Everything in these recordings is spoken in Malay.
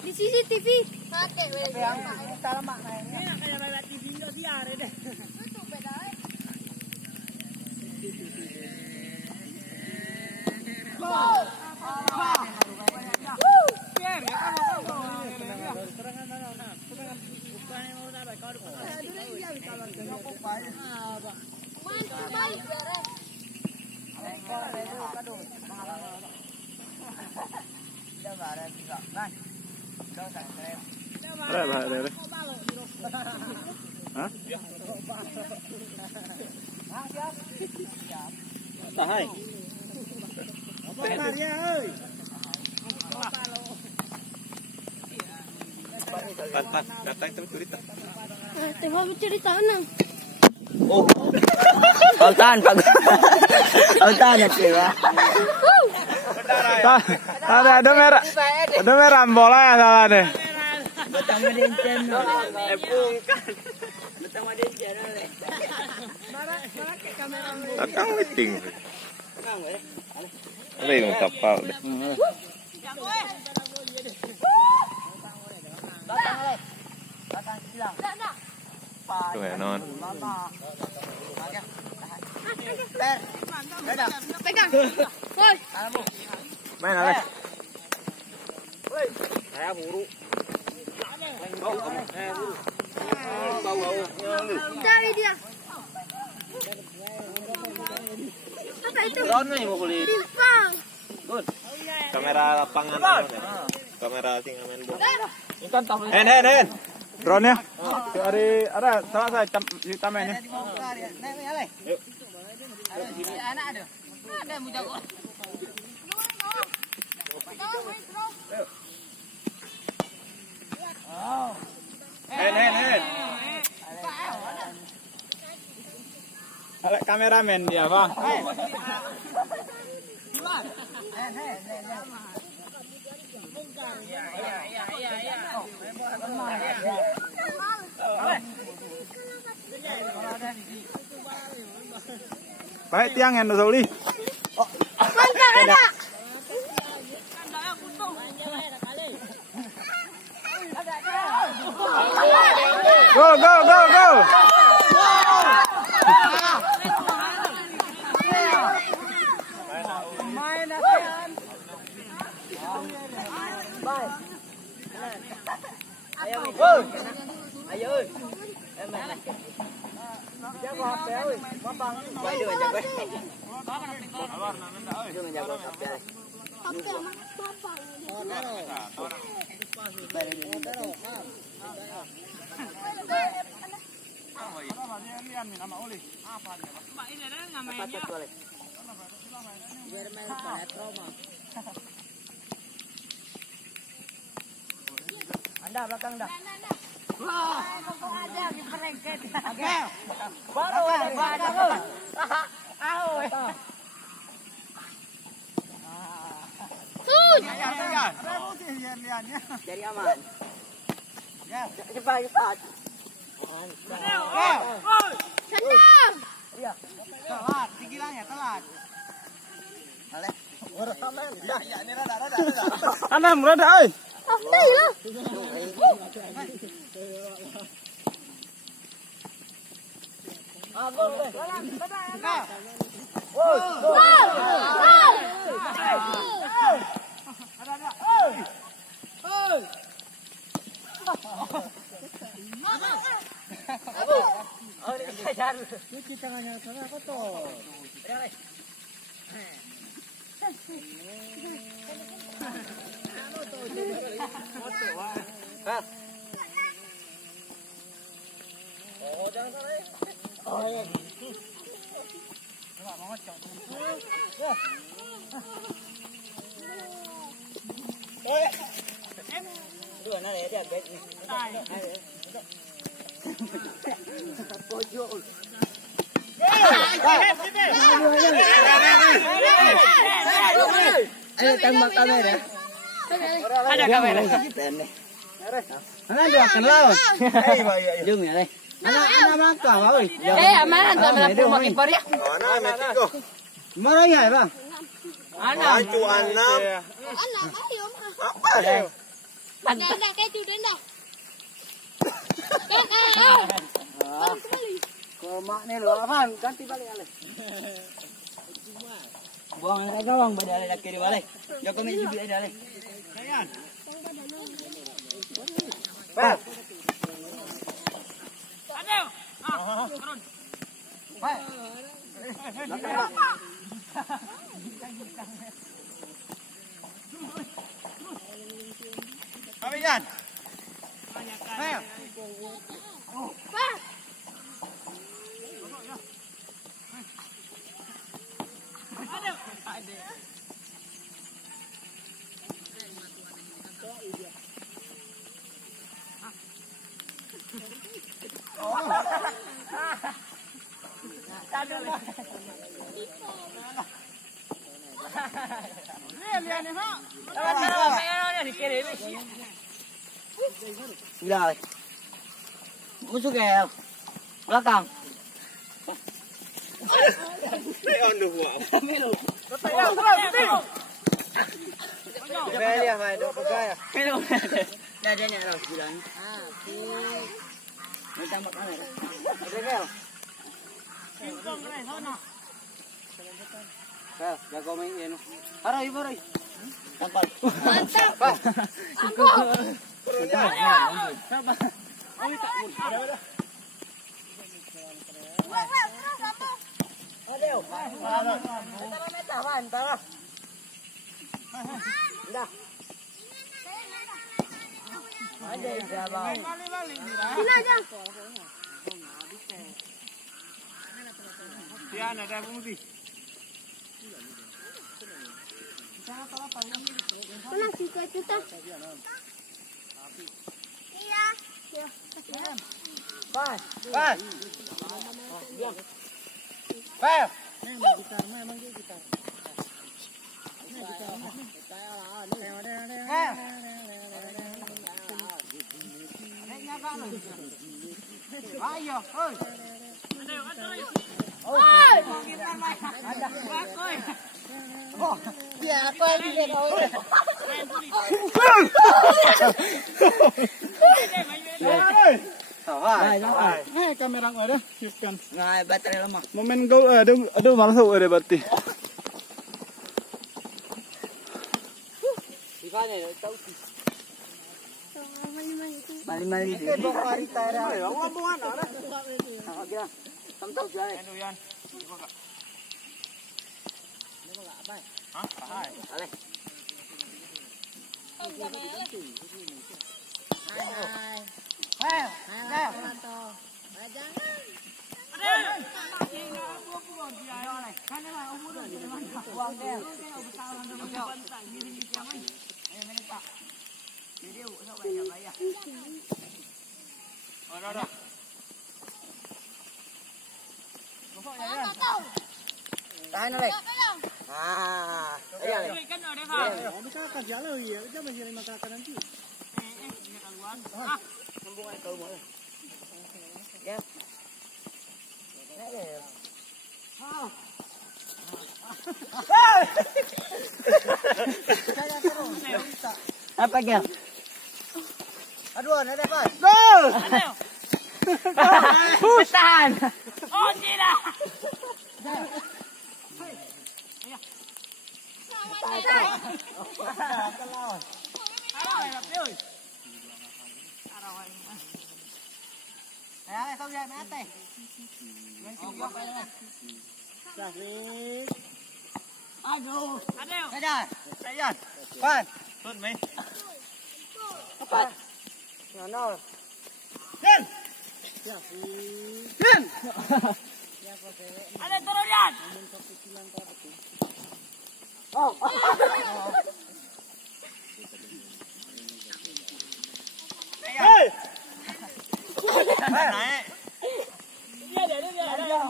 Di CCTV. Yang salah maknanya. Kayak lewat TV nggak biar deh. Itu beda. Ada lah, ada. Hah? Tahay. Pat, datang terus cerita. Tengok cerita nang. Oh. Autan Pak. Autan ya, Pak. Ada merah. Ada merah bola ya salah deh. Betang madincen. Pungkan. Betang madincen oleh. Datang meeting. Ada yang kapal deh. Batang silang. Tuh ya non. Pegang. Woi. Main Ale. Saya buru. Cari dia. Apa itu? Drone nih mau beli. Bintang. Kamera lapangan. Kamera singa main bola. Ikan tahu. Hen. Drone-nya. Ada salah saya kita main ya. Yuk. Anak ada. Ada yang jago. Hen. Ale kameramen dia, Bang. Baik tiang yang Zoli. Mantap ada. Go. Main asean. Ayo. Jago HP euy. Mapang. Bae dia jago. Jangan jago HP. Apa mah? Bapak. Anda belakang dah. Ada di perengket. Baru ada. Sud. Jadi aman. Cepat. Senang. Iya. Telat, digilangnya telat. Ale. Ya, ini rada. Anam rada euy. Apa ya? Gol. Cuci tangannya sana kotor. Oh, jangan salah. Oh, iya. Coba mau ngocok. Ya. Dua nare dia bet ni. Pojok. Ayo tembak kamera. Ada kamera. Mana dia akan lawan? Jom ya, Anak mangka, oi. Amanan tuh amanan pun makin par ya. Anak Mexico. Mana ya, Bang? Anak. Cu anak. Anak ayo mah. Apa deh? Dah kayak cudan dah. Kalau mak nih lo apaan? Ganti balik ale. Buang mereka bang, pada ale laki di balik. Joko meja juga ada ale. Pak. Abijan. Ayo. Pak. Udah. Masuk ya. Belakang. Leon lu wow. Melu. Belia vai, do pagaya. Melu. Dah dia nak harus bilang. Mau tambah kamera. Begal. Kau jago main ini. Harai, harai. Tampal. Mantap. Sini aja. Yan, ada bumudi. Tenang sih kau itu tak. Iya. Pas. Pas. Pas. Ayo, oi. Ya, aku yang bisa kau. Kamera nggak ada, kan? Nah, baterai lemah. Momen kau aduh malas ada berarti. Ikannya tahu sih. Mali-mali. Mali-mali. Kita bawa warita ada. Awak bukan ada. Awak kira. Tahu jual. Anu yan. Hah? Hai. Ale. Ada. Tahan Ale. Ah, ayo Ale. Kan ada kan. Bisa kerja lo ya, kita masih lima kakak nanti. Sambung aja kau mau. Ya. Apa gel? Aduh, ada apa? Gol! Tahan. Oh, tidak. Ayo, kau jangan mati. Aduh. Aduh. Ayan. Pan. Tuần mấy. Apa? No. Den. Den. Ada turun yan. Oh. Hey. Naik. Dia ada.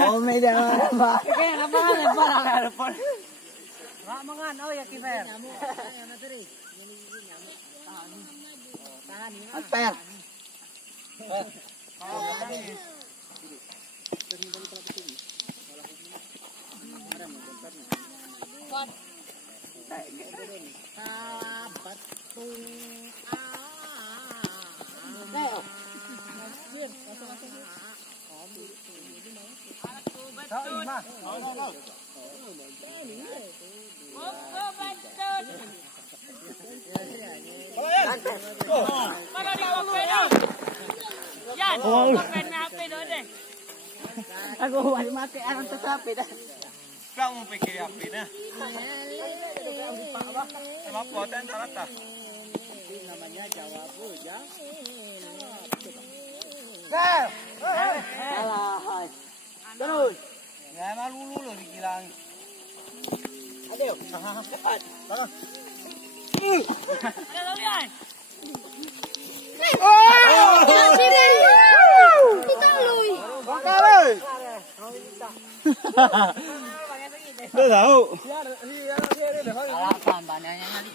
Oh, may dama ba? Kaya lapangan na para. Mangan, oh ya kiper. Asper. Mana dia awak pedal? Yan, awak pedal deh. Aku wali mati orang tesapi dah. Kamu pikir apa ni? Emang poten salah tak? Namanya Jawa Buja. Salah. Terus. Ya malu lu dibilang. Aduh. Cepat. Tolong. Ada Lolian. Kita lui. Bakal oi. Dah tahu. Alapan banyak nyali.